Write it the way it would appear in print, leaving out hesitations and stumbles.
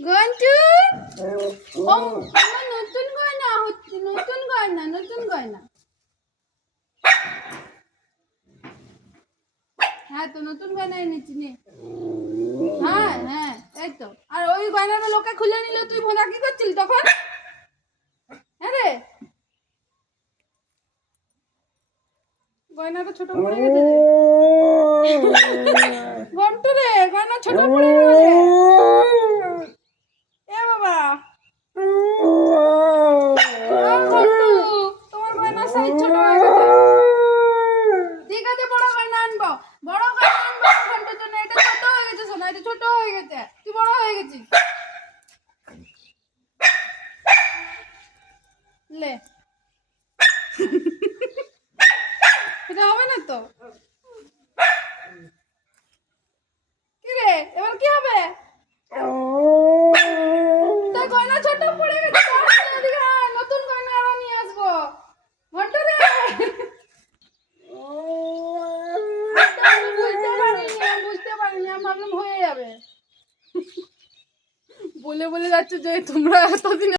গন্টু আমার নতুন গয়না হচ্ছে, নতুন গয়না। হ্যাঁ তো নতুন গয়না এনেছি নে। হ্যাঁ হ্যাঁ তাই তো। আর ওই গয়নাটা লোকে খুলে নিল, তুই ভোলা কি করছিলি তখন? হ্যাঁ রে, গয়নাটা ছোট পড়ে গেছে যে। ঘন্টু রে, গয়না ছোট পড়ে গেল রে। এ বাবা, ঘন্টু তোমার গয়নার সাইজ ছোট হয়ে গেছে। ঠিক আছে, বড় গয়না আনবো, বড় গয়না আনবো ঘন্টুর জন্য। এটা ছোট হয়ে গেছে সোনা, এটা ছোট হয়ে গেছে, তুই বড় হয়ে গেছিস। লে এটা হবে না তো। কি রে, এবার কি হবে? তোর গয়না ছোট পড়ে গেছে, এদিকে আয়, নতুন গয়না আবার নিয়ে আসবো। ঘন্টু রে, বুঝতে পারিনি, আমি ভাবলাম হয়ে যাবে। বলে বলে যাচ্ছে যে তোমরা এতদিন